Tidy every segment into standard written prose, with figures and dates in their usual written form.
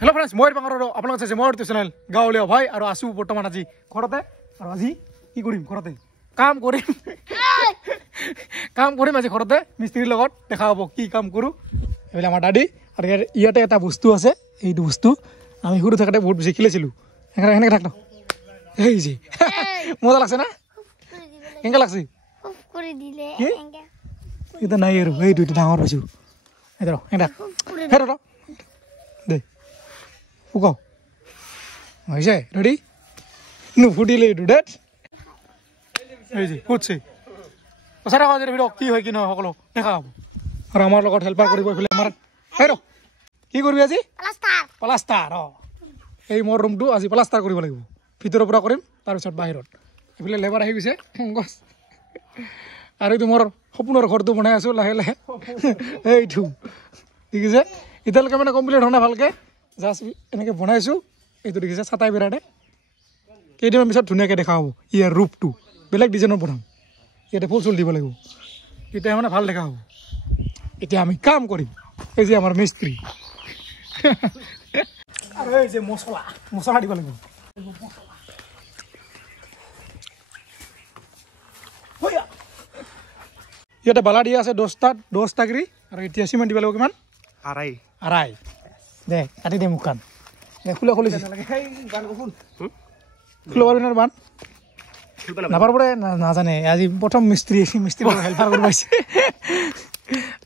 Hello friends মই বাংগাৰৰ আপোনালোক চাইছে মোৰ চেনেল গাঁৱলীয়া ভাই আৰু আছো বৰ্তমান আজি ঘৰতে আৰু আজি কি কৰিম ঘৰতে কাম কৰিম আজি ঘৰতে মিস্ত্ৰীৰ লগত দেখা হ'ব কি কাম কৰো এবেলা আমাৰ দাদি আৰু ইয়াতে এটা বস্তু আছে এইটো বস্তু আমি সৰু থাকতে বহুত বেছি খেলিছিলো এনে থাকতো এই জি মজা লাগছে না কেঙ্গা লাগছে করে দিলে এঙ্গা এটা নাই আৰু এই দুইটা ডাঙৰ পাইছো এটা এটা হেটো দে Ugo. Oye, ready? No food delay to that. Easy, good see. Pasara ko jere video ki hoy ki no hokolo dekha hobo. Ar amar logot helper koribo file amar. Hero. Ki korbi aji? Plaster. Ei mor room tu aji plaster koribo lagibo. Bhitor pura korim tar pisot bahirot. Efile labor ahi gise gos. Ar ei tu mor hopnor ghor tu banai asu lahe lahe. Ei tu. Thik ase? Italke mane complete hona bhalke. Just এনেকৈ বনাইছোঁ এইটো দেখিছে ছাটাই বেৰাতে কেইদিনমান পিছত ধুনীয়াকৈ দেখা হ'ব ইয়াৰ ৰূপটো বেলেগ ডিজাইনৰ বনাম ইয়াতে ফুল চুল দিব লাগিব তেতিয়া মানে ভাল দেখা হ'ব এতিয়া আমি কাম কৰিম এই যে আমাৰ মিস্ত্ৰী আৰু এই যে মছলা দিব লাগিব ইয়াতে বালা দিয়া আছে 10টা কৰি আৰু এতিয়া চিমেণ্ট দিব লাগিব কিমান আড়াই দে কাটি দে মুখান দে খুলে খুলিছে খুলবাৰ বান নাপাৰ পৰে নাজানে আজি প্ৰথম মিস্ত্ৰী হেল্পাৰ কৰিব পাইছে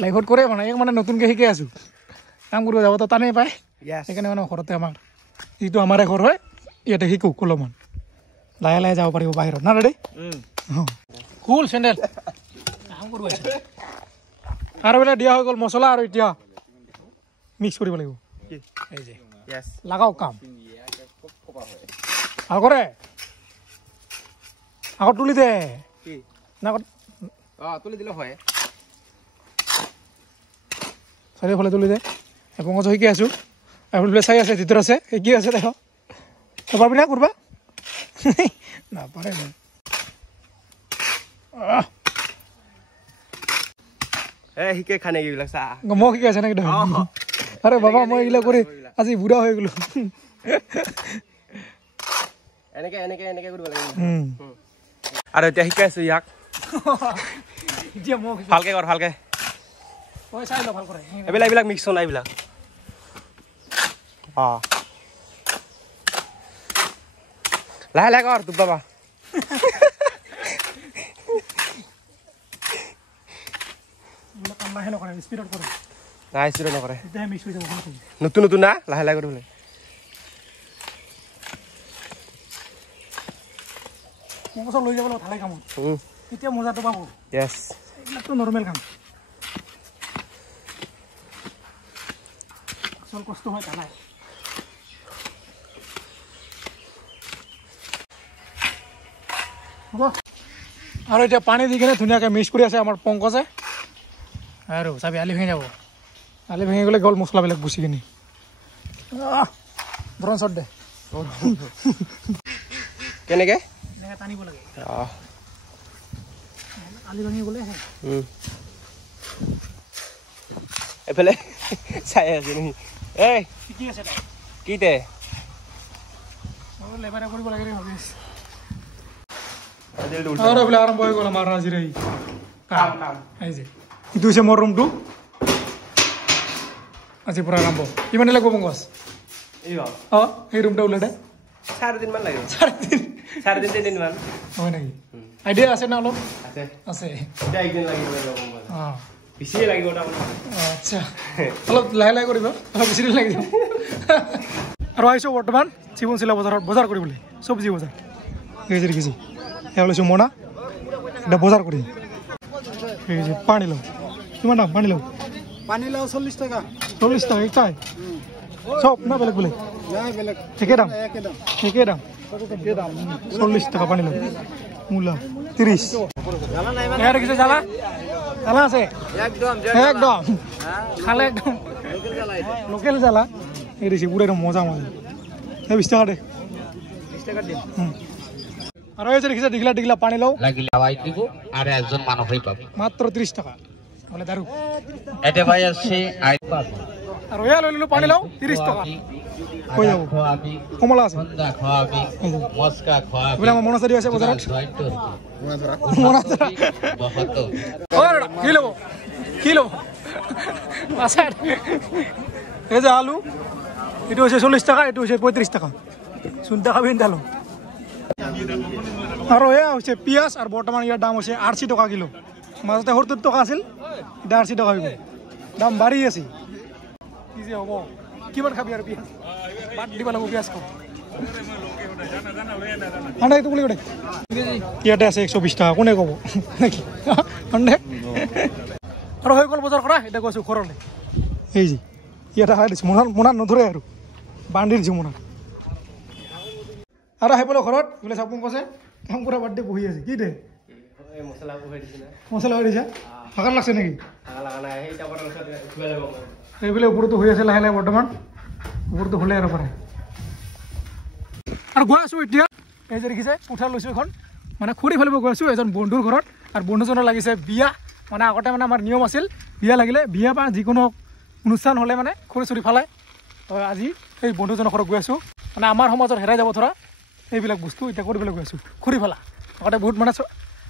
লাইফত কৰে মানে এক মানে নতুনকৈ শিকাই আছোঁ কাম কৰিব যাব তো টানেই পায় সেইকাৰণে মানে ঘৰতে আমাৰ যিটো আমাৰে ঘৰ হয় ইয়াতে শিকোঁ অলপমান লাহে লাহে যাব পাৰিব বাহিৰত না ৰেডি কুল চেণ্ডেল কাম কৰিব আহিছে আৰু বোলে দিয়া হৈ গ'ল মছলা আৰু এতিয়া মিক্স কৰিব লাগিব এই যে यस লাগাও কাম আগরে আগত তুলি দে কি না তুলি দিলে হয় সারে ফলে তুলি দে এবং অজ হইকে আছো আর বলে চাই আছে ভিতর আছে কি আছে দেখো তো পারবি না করবা না পারে না এ হিকে খানে গিলা সা মো কি আছে নাকি আরে বাবা মই এগুলা করে আজি বুড়া হয়ে গেল এনেকে কৰিব লাগে আৰু এতিয়া শিকাইছো ইয়াক যে মোক ভালকে কৰ ভালকে ওই চাই ল ভাল কৰে এবিলাক মিক্স নাই এবিলাক লাহে কৰ তু বাবা লাহে নকৰে স্পিডত কৰে নাই স্পিডত নকৰে এতিয়া মিক্স হৈ যাব নতুন না লাহে কৰিব লাগে মগজ লৈ যাব ভালে কাম এতিয়া মজাটো পাব यस এইটো নরমাল কাম সল কষ্ট হয় তালাই হ'ব আৰু এতিয়া পানী দি কিনে ধুনীয়াকৈ মিক্স কৰি আছে আমাৰ পংকজে আৰু চাবি আলি ভেঙে যাব আলি ভেঙে গ'লে গ'ল মছলাবিলাক গুচি কিনি ব্ৰঞ্চত দে কেনেকে টানিব লাগে আলি ভাঙি গ'লে এফালে চাই আছে নেকি এই কি আছে কি তে লেবাৰে কৰিব লাগে ৰে ভাবিছ আৰু বোলে আৰম্ভ হৈ গ'ল আমাৰ আজিৰ এই কাম এই যে এইটো হৈছে মোৰ ৰুমটো আজি পৰা আৰম্ভ কিমান লাগিব পংকজ এই ৰুমটা ওলাতে 4 দিন মান লাগিব 4 দিন মান হয় নেকি আইডিয়া আছে না অলপ আছে এটা একদিন লাগিব বেছি লাগিব আচ্ছা অলপ লাহে লাহে কৰিব অলপ বেছি লাগিব আৰু আহিছোঁ বৰ্তমান জীৱনশীলা বজাৰত বজাৰ কৰিবলৈ চব্জি বজাৰ এই যে দেখিছে এয়া লৈছোঁ মনা এটা বজাৰ কৰিম এই যে পানী লওঁ কিমান দাম পানী লওঁ 40 টাকা একটাই সব না বেলেগ বেলেগ একে দাম 40 টাকা পানী লওঁ মূলা 30 এয়া দেখিছে জ্বালা আছে একদম খালে একদম লোকেল জ্বালা এই দেখিছে পুরো একদম মজা 20 টাকা দে আর এই যে দেখিছে ডিগলা পানি লও লাগিলে আওয়াজ দিব আর একজন মানুষ হই পাবে মাত্র 30 টাকা বলে দারু এতে ভাই আছে আই পাবে আৰু এয়া লৈ ল'লোঁ পানীলাও 30 টকা হৈ যাব কমলা আছে এইবিলাক আমাৰ মনাচাৰী আছে বজাৰত কি ল'ব আছে এই যে আলু এইটো হৈছে 40 টকা এইটো হৈছে 35 টকা চোনটা খাবি ইণ্টালো আৰু এয়া হৈছে পিঁয়াজ আৰু বৰ্তমান ইয়াৰ দাম হৈছে 80 টকা কিলো মাজতে 70 টকা আছিল এতিয়া 80 টকা হৈ গ'ল দাম বাঢ়ি আছে কি যে হ'ব কিমান খাবি আৰু পিঁয়াজ বাদ দিব লাগিব পিঁয়াজ খাব এইটো বুলি কয় ইয়াতে আছে 120 টকা কোনে ক'ব নেকি আৰু হৈ গ'ল বজাৰ কৰা এতিয়া গৈছোঁ ঘৰলৈ এই যে ইয়াতে খাই দিছোঁ মোনাত নধৰে আৰু বান্ধি দিছোঁ মোনাত আৰু আহি পেলাই ঘৰত বোলে চাপোন কৈছে কাম কৰা বাদ দি বহি আছে কি দে মছলা হৈ দিছা ভাগৰ লাগছে নেকি এইফালে ওপৰতো হৈ আছে লাহে লাহে বৰ্তমান ওপৰতো হ'লে আৰু পাৰে আৰু গৈ আছোঁ এতিয়া এই যে দেখিছে কোঠা লৈছোঁ এখন মানে খৰি ফালিব গৈ আছোঁ এজন বন্ধুৰ ঘৰত আৰু বন্ধুজনৰ লাগিছে বিয়া মানে আগতে মানে আমাৰ নিয়ম আছিল বিয়া লাগিলে বিয়া বা যিকোনো অনুষ্ঠান হ'লে মানে খৰি চৰি ফালে আজি সেই বন্ধুজনৰ ঘৰত গৈ আছোঁ মানে আমাৰ সমাজত হেৰাই যাব ধৰা এইবিলাক বস্তু এতিয়া কৰিবলৈ গৈ আছোঁ খৰি ফালা আগতে বহুত মানে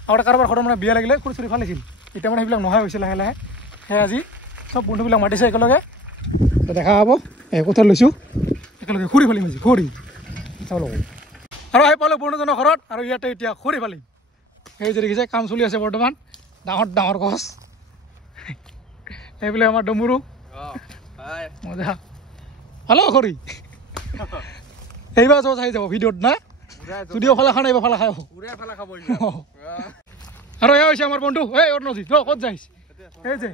আগতে কাৰোবাৰ ঘৰত মানে বিয়া লাগিলে খৰি চৰি ফালিছিল এতিয়া মানে সেইবিলাক নোহোৱা হৈছে লাহে লাহে সেয়ে আজি চব বন্ধুবিলাক মাতিছে একেলগে দেখা হ'ব এই কোঠাত লৈছোঁ একেলগে খৰি ফালিম আজি খৰি চাব আৰু আহি পালোঁ বন্ধুজনৰ ঘৰত আৰু ইয়াতে এতিয়া খৰি ফালিম এই যে দেখিছে কাম চলি আছে বৰ্তমান ডাঙৰ ডাঙৰ গছ এইবিলাক আমাৰ ডমৰু মজা ভালো খৰি এইবাৰ য'ত আহি যাব ভিডিঅ'ত না যদিও ফালা খান এইবাৰ ফালা খাই আৰু এয়া হৈছে আমাৰ বন্ধু এই অৰ্ণজিৎ ক'ত যাইছ এই যে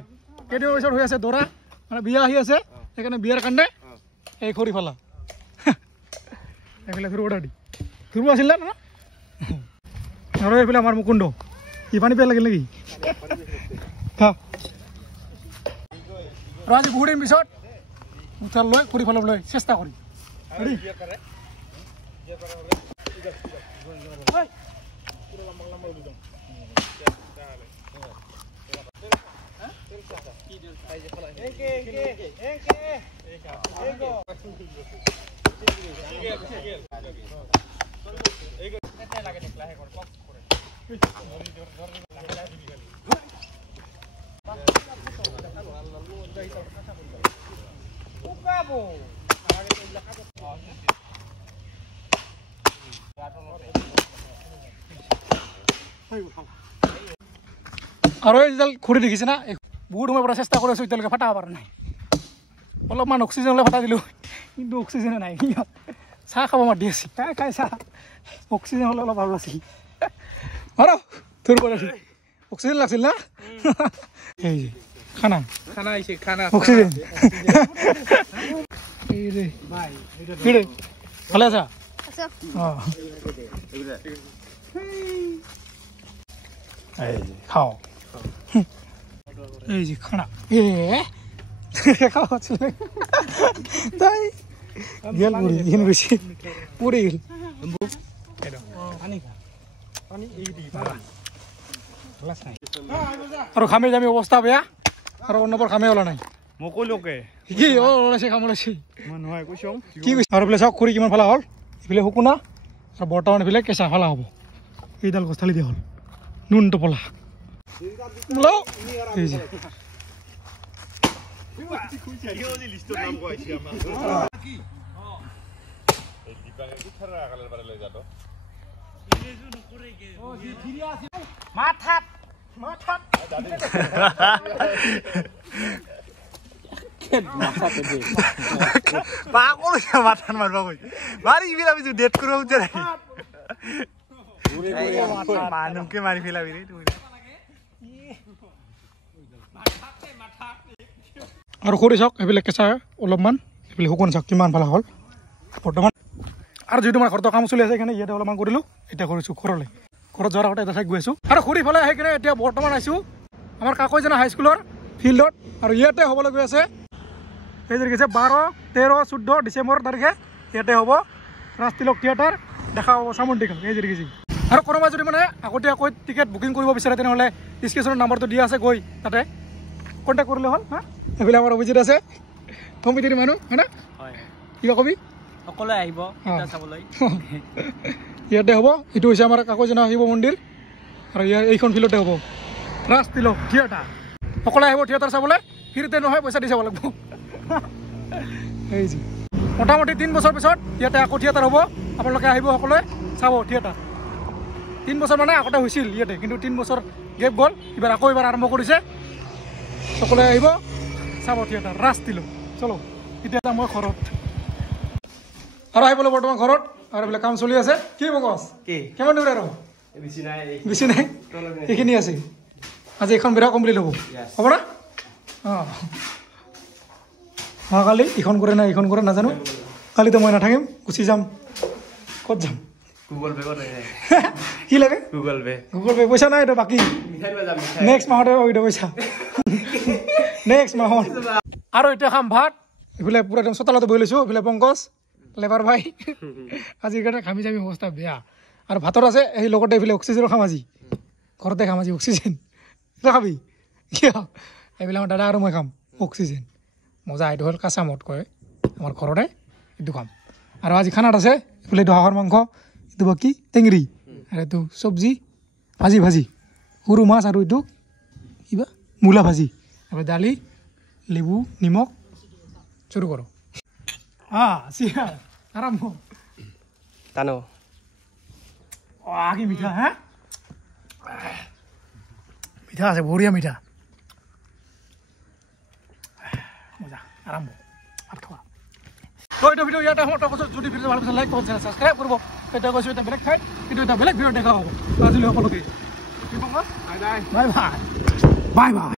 কেইদিনৰ পিছত হৈ আছে দৰা মানে বিয়া আহি আছে সেইকাৰণে বিয়াৰ কাৰণে এই খৰি ফালা এইফালে ফিৰ অৰ্ডাৰ দি ফিৰব আছিল না আৰু এইফালে আমাৰ মুকুন্দ কি পানী পিয়া লাগিল নেকি আৰু আজি বহুত দিন পিছত উঠাৰ লৈ খৰি ফালিবলৈ চেষ্টা কৰিম আৰু এই যিডাল খৰি দেখিছে না বহুত সময়ৰ পৰা চেষ্টা কৰি আছোঁ এতিয়ালৈকে ফাটাব পৰা নাই অলপমান অক্সিজেনলৈ ফাটা দিলোঁ কিন্তু অক্সিজেনে নাই চাহ খাব মাতি আছে খাই চাহ অক্সিজেন হ'লে অলপ ভাল আছিল আৰু তোৰ পৰা অক্সিজেন লাগছিল না এই খানা খানা আহিছে খানা অক্সিজেন ভালে আছা অঁ এই খাও এই যে খানা খাওয়া তাই গেল পড়ি এখানে বেশি পড়ে গেল আৰু খামে যামি অৱস্থা বেয়া আৰু অন্নবৰ খামে ওলা নাই মকলোকে কি ওলাইছে খাম ওলাইছে কি কৈছে আৰু বোলে চাওক খৰি কিমান ফালা হ'ল এইফালে শুকুনা আৰু বৰ্তমান এইফালে কেঁচা ফালা হ'ব এইডাল গছ ঢালি দিয়া হ'ল নুন টোপলা এই যে মাথান মারবা কই মারি ফেলাবি তুই ডেট করে উঠে মানুষকে মারি ফেলাবি রে তুই আৰু খৰি চাওক এইবিলাক কেঁচা অলপমান এইবিলাক শুকান চাওক কিমান ভাল হ'ল বৰ্তমান আৰু যিহেতু আমাৰ ঘৰতো কাম চলি আছে সেইকাৰণে ইয়াতে অলপমান কৰিলোঁ এতিয়া কৰিছোঁ ঘৰলৈ ঘৰত যোৱাৰ আগতে এটা ঠাইত গৈ আছোঁ আৰু খৰি ফালে আহি কিনে এতিয়া বৰ্তমান আহিছোঁ আমাৰ কাকৈজনা হাইস্কুলৰ ফিল্ডত আৰু ইয়াতে হ'বলৈ গৈ আছে এই যে দেখিছে 12, 13, 14 ডিচেম্বৰ তাৰিখে ইয়াতে হ'ব ৰাজতিলক থিয়েটাৰ দেখা হ'ব চামুণ্ডিখন এই যে দেখিছে আৰু কোনোবাই যদি মানে আগতীয়াকৈ টিকেট বুকিং কৰিব বিচাৰে তেনেহ'লে ডিছক্ৰিপশ্যনৰ নাম্বাৰটো দিয়া আছে গৈ তাতে কণ্টেক্ট কৰিলে হ'ল হা এইবিলাক আমাৰ অভিজিত আছে কমিটিৰ মানুহ হয় না কিবা কবি সকলোৱে আহিব এটা চাবলৈ ইয়াতে হ'ব এইটো হৈছে আমাৰ কাকজনা শিৱ মন্দিৰ আৰু এইখন ফিল্ডতে হ'ব ৰাজ তিলক থিয়েটাৰ সকলোৱে আহিব থিয়েটাৰ চাবলৈ ফ্ৰীতে নহয় পইচা দি চাব লাগিব এই যে মোটামুটি 3 বছৰ পিছত ইয়াতে আকৌ থিয়েটাৰ হ'ব আপোনালোকে আহিব সকলোৱে চাব থিয়েটাৰ 3 বছৰ মানে আগতে হৈছিল ইয়াতে কিন্তু 3 বছৰ গেপ গ'ল এবাৰ আৰম্ভ কৰিছে সকলোৱে আহিব চাব থিয়েটাৰ ৰাজ তিলক চলো এতিয়া মই ঘৰত আৰু আহিবলৈ বৰ্তমান ঘৰত আৰু বোলে কাম চলি আছে কি বকছ কিমান দূৰ আৰু বেছি নাই এইখিনি আছে আজি এখন বিৰা কমপ্লিট হ'ব হ'ব না কালি ইখন কৰে না ইখন কৰে নাজানো কালিতো মই নাথাকিম গুচি যাম ক'ত যাম গুগল পে কি লাগে গুগল পে পইচা নাই এইটো বাকী নেক্সট মাহতে এইটো পইচা নেক্সট মাহত আৰু এতিয়া খাম ভাত এইফালে পুৰা একদম চোতালতে বহি লৈছোঁ এইফালে পংকজ লেবাৰ ভাই আজিৰ কাৰণে ঘামি চামি অৱস্থা বেয়া আৰু ভাতৰ আছে সেই লগতে এইফালে অক্সিজেনো খাম আজি ঘৰতে খাম আজি অক্সিজেন তই খাবি কিয় এইবিলাক দাদা আৰু মই খাম অক্সিজেন মজা এইটো হ'ল কাঁচা মদ কয় আমাৰ ঘৰতে এইটো খাম আৰু আজি খানাত আছে এইফালে এইটো হাঁহৰ মাংস এইটো বাকী টেঙেৰি আৰু এইটো চব্জি ভাজি সৰু মাছ আৰু এইটো কিবা মূলা ভাজি আৰু দালি লেবু নিমখ চুৰু কৰোঁ চিয়াৰ আৰম্ভ টানো কি মিঠা হা মিঠা আছে বঢ়িয়া মিঠা মজা আৰম্ভ ভাত খোৱা তো এইটো ভিডিঅ' ইয়াতে সমাপ্ত কৰিছোঁ যদি ভিডিঅ' ভাল পাইছে লাইক কৰক চেনেল ছাবস্ক্ৰাইব কৰিব এতিয়া কৈছোঁ এটা বেলেগ ঠাইত কিন্তু এটা বেলেগ ভিডিঅ' দেখা হ'ব আজিলৈ সকলোকে বাই বাই